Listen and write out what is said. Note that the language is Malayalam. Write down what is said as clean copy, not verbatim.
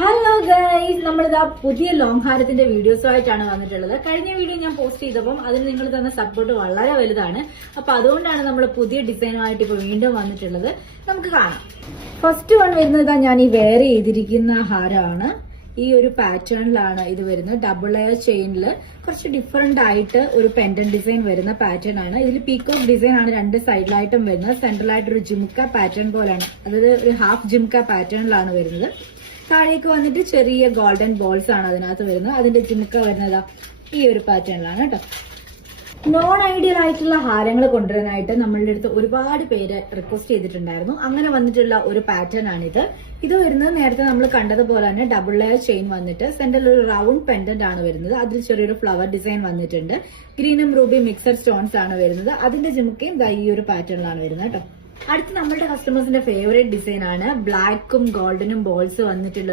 ഹലോ ഗൈസ്, നമ്മളിതാ പുതിയ ലോങ് ഹാരത്തിന്റെ വീഡിയോസുമായിട്ടാണ് വന്നിട്ടുള്ളത്. കഴിഞ്ഞ വീഡിയോ ഞാൻ പോസ്റ്റ് ചെയ്തപ്പം അതിന് നിങ്ങൾ തന്ന സപ്പോർട്ട് വളരെ വലുതാണ്. അപ്പൊ അതുകൊണ്ടാണ് നമ്മൾ പുതിയ ഡിസൈനുമായിട്ട് ഇപ്പൊ വീണ്ടും വന്നിട്ടുള്ളത്. നമുക്ക് കാണാം. ഫസ്റ്റ് വൺ വരുന്നത് ഞാൻ ഈ വെയർ ചെയ്തിരിക്കുന്ന ഹാരമാണ്. ഈ ഒരു പാറ്റേണിലാണ് ഇത് വരുന്നത്. ഡബിൾ ലെയർ ചെയിനിൽ കുറച്ച് ഡിഫറെന്റ് ആയിട്ട് ഒരു പെൻഡന്റ് ഡിസൈൻ വരുന്ന പാറ്റേൺ ആണ്. ഇതിൽ പീക്കോക്ക് ഡിസൈൻ ആണ് രണ്ട് സൈഡിലായിട്ടും വരുന്നത്. സെൻട്രലായിട്ട് ഒരു ജിംക്ക പാറ്റേൺ പോലെയാണ്, അതായത് ഒരു ഹാഫ് ജിംക്ക പാറ്റേണിലാണ് വരുന്നത്. താഴേക്ക് വന്നിട്ട് ചെറിയ ഗോൾഡൻ ബോൾസ് ആണ് അതിനകത്ത് വരുന്നത്. അതിന്റെ ജിംക്ക വരുന്നത് ഈ ഒരു പാറ്റേണിലാണ് കേട്ടോ. നോൺ ഐഡിയൽ ആയിട്ടുള്ള ഹാരങ്ങൾ കൊണ്ടുവരാനായിട്ട് നമ്മളുടെ അടുത്ത് ഒരുപാട് പേര് റിക്വസ്റ്റ് ചെയ്തിട്ടുണ്ടായിരുന്നു. അങ്ങനെ വന്നിട്ടുള്ള ഒരു പാറ്റേൺ ആണിത്. ഇത് വരുന്നത് നേരത്തെ നമ്മൾ കണ്ടതുപോലെ തന്നെ ഡബിൾ ലെയർ ചെയിൻ വന്നിട്ട് സെന്ററിൽ ഒരു റൗണ്ട് പെൻഡന്റ് ആണ് വരുന്നത്. അതിൽ ചെറിയൊരു ഫ്ലവർ ഡിസൈൻ വന്നിട്ടുണ്ട്. ഗ്രീനും റൂബി മിക്സഡ് സ്റ്റോൺസ് ആണ് വരുന്നത്. അതിന്റെ ജിംക്കയും ഈ ഒരു പാറ്റേണിലാണ് വരുന്നത് കേട്ടോ. അടുത്ത് നമ്മളുടെ കസ്റ്റമേഴ്സിന്റെ ഫേവറേറ്റ് ഡിസൈൻ ആണ്. ബ്ലാക്കും ഗോൾഡനും ബോൾസ് വന്നിട്ടുള്ള